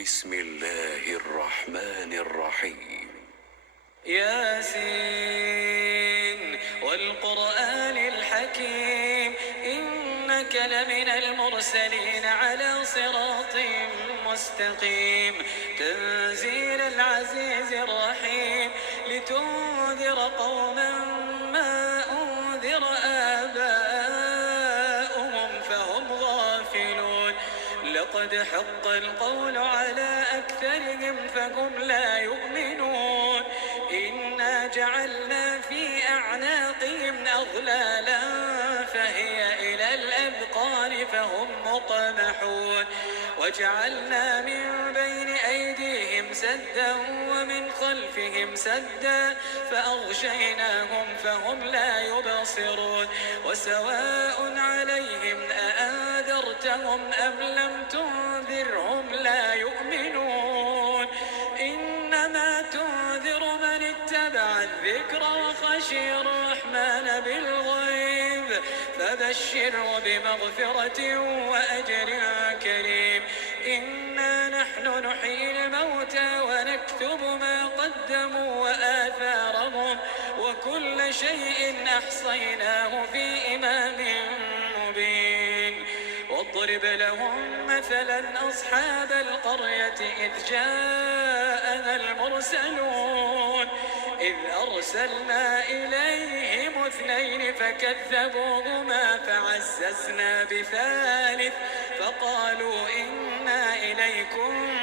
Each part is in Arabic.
بسم الله الرحمن الرحيم. ياسين والقرآن الحكيم إنك لمن المرسلين على صراط مستقيم تنزيل العزيز الرحيم لتنذر قوما ما أنذر آباؤهم فهم غافلون لقد حق القول على أكثرهم فهم لا يؤمنون إنا جعلنا في أعناقهم أغلالا فهي إلى الأذقان فهم مقمحون وجعلنا من بين أيديهم سدا ومن خلفهم سدا فأغشيناهم فهم لا يبصرون وسواء عليهم أأنذرتهم أم لم تنذرهم لا يؤمنون إنما تنذر من اتبع الذكر وخشي الرحمن بالغيب فبشره بمغفرة وأجر كريم إنا نحن نحيي الموتى ونكتب ما قدموا وآثارهم وكل شيء أحصيناه في إمام مبين واضرب لهم مثلا أصحاب القرية إذ جاءنا المرسلون إذ أرسلنا إليهم اثنين فكذبوهما فعززنا بثالث فقالوا إنا إليكم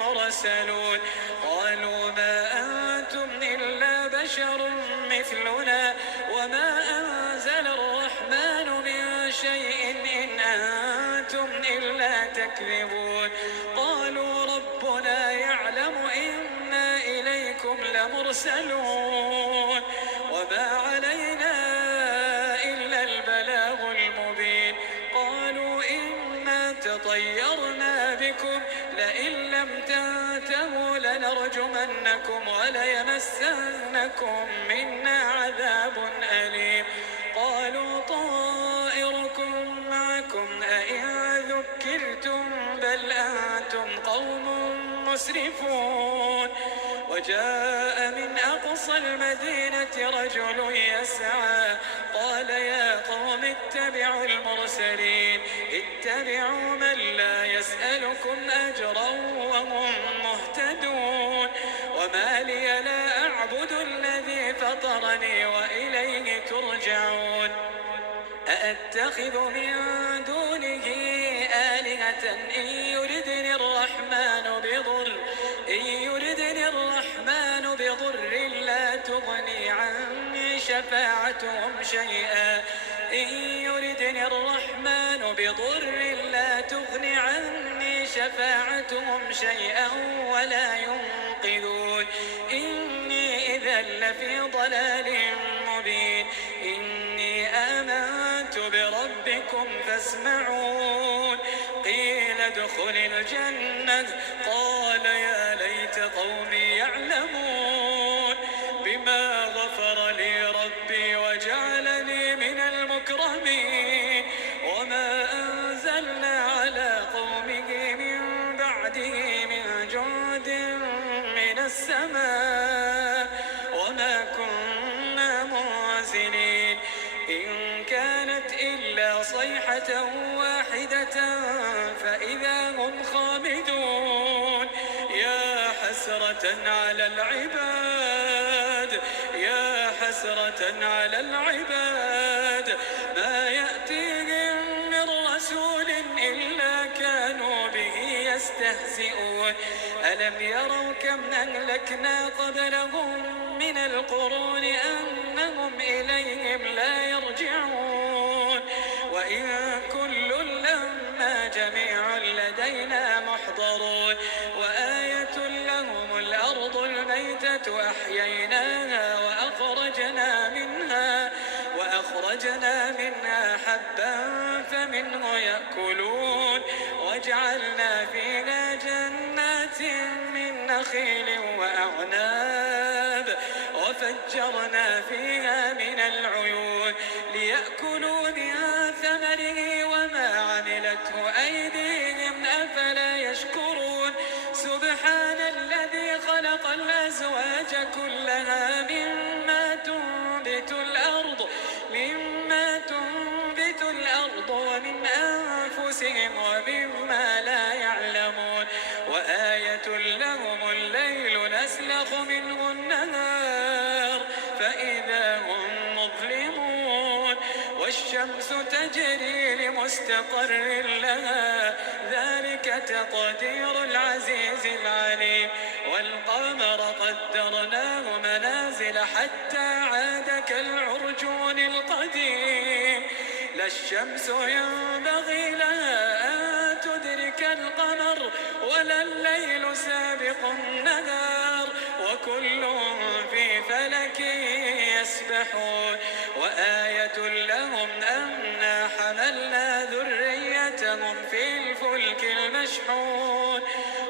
مرسلون قالوا ما أنتم إلا بشر مثلنا وما أنزل الرحمن من شيء إن أنتم إلا تكذبون قالوا ربنا يعلم إنا إليكم لمرسلون وما علينا إلا البلاغ المبين قالوا إنا تطيرنا بكم لئن لم تنتهوا لنرجمنكم وليمسنكم منا عذاب أليم قالوا طائركم معكم أئن ذكرتم بل أنتم قوم مسرفون وجاء من أقصى المدينة رجل يسعى قال يا قوم اتبعوا المرسلين اتبعوا من لا يسألكم أجرا وهم مهتدون وما لي لا أعبد الذي فطرني وإليه ترجعون أأتخذ من دونه آلهة إن يردني الرحمن بضر لا تغني عني شفاعتهم شيئا إن يردني الرحمن بضر لا تغني عني شفاعتهم شيئا ولا ينقذون إني إذا لفي ضلال مبين إني آمنت بربكم فاسمعون قيل ادخل الجنة قال يا ليت قومي يعلمون بما غفر لي ربي وجعلني من المكرمين وما أنزلنا على قومه من بعده من جند من السماء وما كنا منزلين إن كانت إلا صيحة واحدة فإذا هم خامدون يا حسرة على العباد يا حسرة على العباد ما يأتيهم من رسول إلا كانوا به يستهزئون ألم يروا كم أهلكنا قبلهم من القرون أنهم إليهم لا يرجعون وإن كل لما جميع لدينا محضرون وآية لهم الأرض الميتة أحييناها وأخرجنا منها حبا فمنه يأكلون وجعلنا فيها جنات من نخيل وأعناب وفجرنا فيها من العيون ليأكلوا من ثمره وما عملته أيديهم أفلا يشكرون خلق الأزواج كلها مما تنبت الأرض ومن أنفسهم ومما لا يعلمون وآية لهم الليل نسلخ منه النهار فإذا هم مظلمون والشمس تجري لمستقر لها ذلك تقدير العزيز العليم والقمر قدرناه منازل حتى عاد كالعرجون القديم لا الشمس ينبغي لها أن تدرك القمر ولا الليل سابق النهار وكل في فلك يسبحون وآية لهم أنا حملنا ذريتهم في الفلك المشحون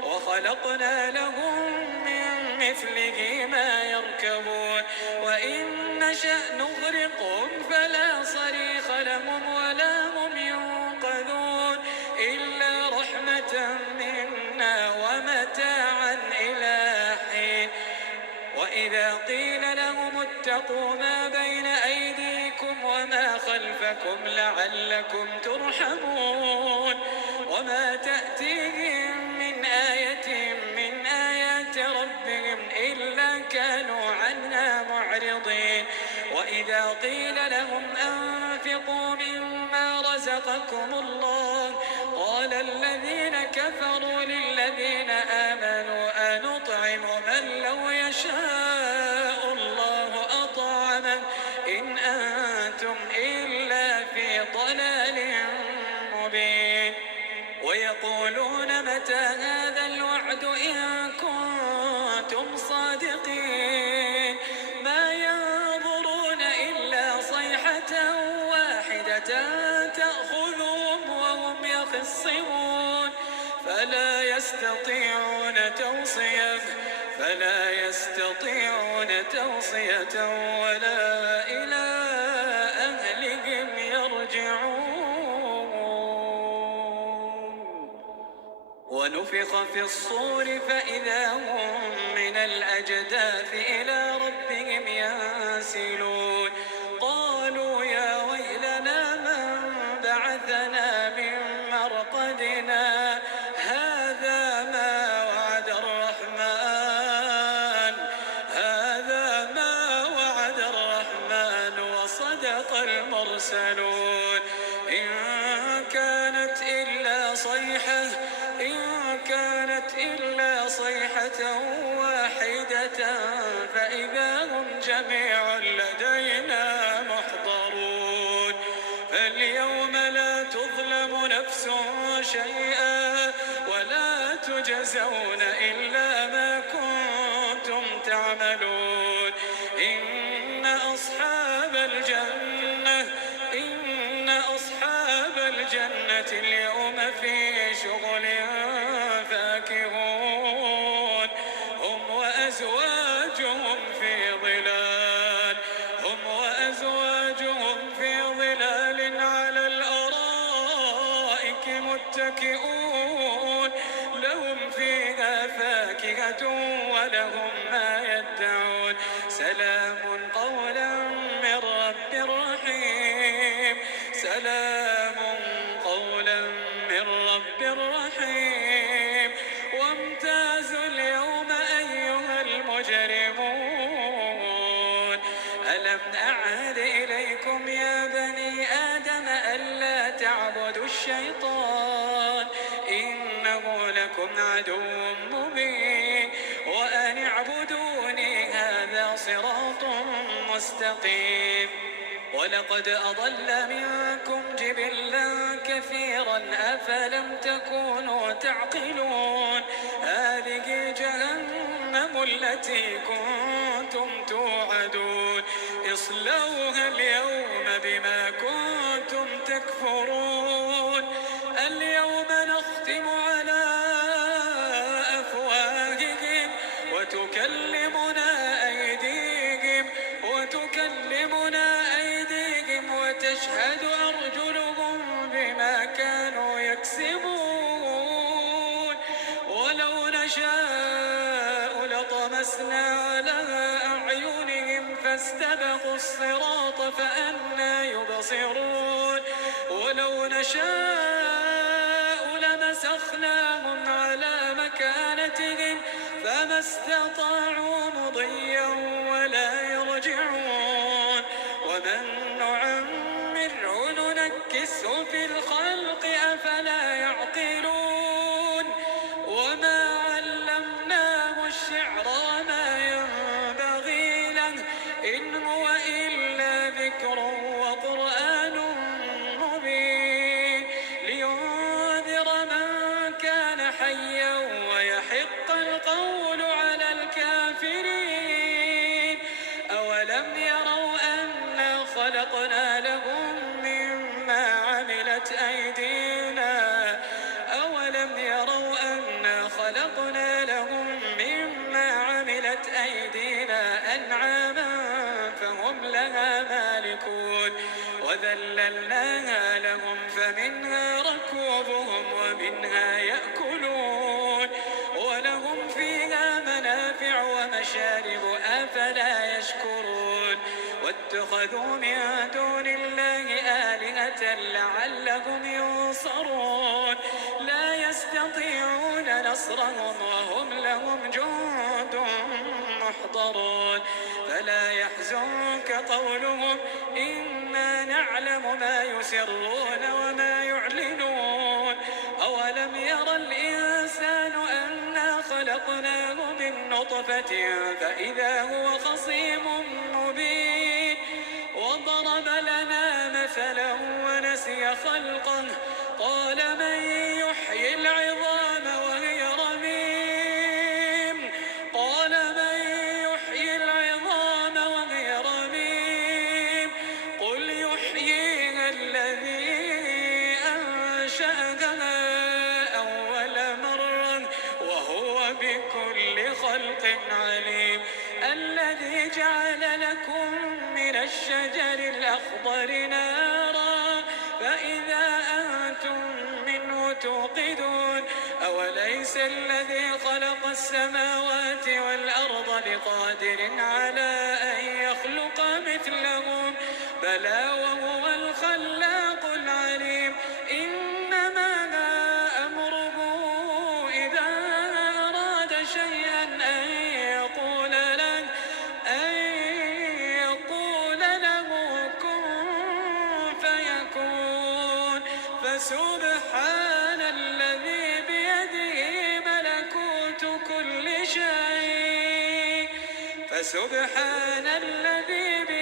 وخلقنا لهم من مثله ما يركبون وإن نشأ نغرقهم فلا صريخ لهم ولا هم ينقذون إلا رحمة منا ومتاعا إلى حين وإذا قيل لهم اتقوا ما بين أيديكم وما خلفكم لعلكم ترحمون وما تأتيهم من آية من آيات ربهم إلا كانوا عنها معرضين وإذا قيل لهم أنفقوا مما رزقكم الله قال الذين كفروا للذين آمنوا أنطعم من لو يشاء الله أطعمه إن أنتم إلا في ضلال مبين ويقولون متى هذا الوعد إن كنتم صادقين ما ينظرون إلا صيحة واحدة تأخذهم وهم يخصمون فلا يستطيعون توصية ولا إلى أهلهم يرجعون ونفخ في الصور فإذا هم من الأجداث إلى ربهم ينسلون قالوا يا ويلنا من بعثنا من مرقدنا هذا ما وعد الرحمن وصدق المرسلون إن كانت إلا صيحة واحدة فإذا هم جميع لدينا محضرون فاليوم لا تظلم نفس شيئا ولا تجزون إلا ما كنتم تعملون إن أصحاب الجنة اليوم في شغل فاكهون هم وأزواجهم في ظلال على الأرائك متكئون لهم فيها فاكهة ولهم ما يدعون سلام قولا من رب رحيم وامتازوا اليوم أيها المجرمون ألم أعهد إليكم يا بني آدم ألا تعبدوا الشيطان إنه لكم عدو مبين وأن اعبدوني هذا صراط مستقيم ولقد أضل منكم جبلا كثيرا أفلم تكونوا تعقلون هذه جهنم التي كنتم توعدون اصلوها اليوم بما كنتم تكفرون اليوم نختم على أفواههم وتكلمنا أيديهم وتشهد أرجلهم بما كانوا يكسبون ولو نشاء وطمسنا على أعينهم فاستبقوا الصراط فأنى يبصرون ولو نشاء لمسخناهم على مكانتهم فما استطاعوا مضيا ولا يرجعون ومن نعمره ننكسه في الخلق أفلا يعقلون وما علمناه الشعر وما ينبغي له إن هو إلا ذكر وقرآن مبين لينذر من كان حيا ويحق القول على الكافرين أولم يروا أنا خلقنا لهم مما عملت أيدينا أولم يروا أنا خلقنا لهم مما عملت أيدينا أنعاما فهم لها مالكون وذللناها لهم فمنها ركوبهم ومنها يأكلون ولهم فيها منافع ومشارب أفلا يشكرون واتخذوا من دون الله آلهة لعلهم ينصرون لا يستطيعون نصرهم وهم لهم جند محضرون فلا يحزنك قولهم إنا نعلم ما يسرون وما يعلنون أولم ير الإنسان أنا خلقناه من نطفة فإذا هو خصيم مبين وضرب لنا مثلا ونسي خلقه قال من يحيي العظام وهي رميم قال من يحيي العظام وهي رميم قل يحييها الذي أنشأها أول مرة وهو بكل خلق عليم الذي جعل لكم من الشجر الأخضر نارا فإذا أنتم منه توقدون أوليس الذي خلق السماوات والأرض بقادر على أن يخلق مثلهم بلى وهو الخلاق العليم إنما أمره إذا أراد شيئا أن يقول له كن فيكون فسبحان الذي بيده ملكوت كل شيء فسبحان الذي بيده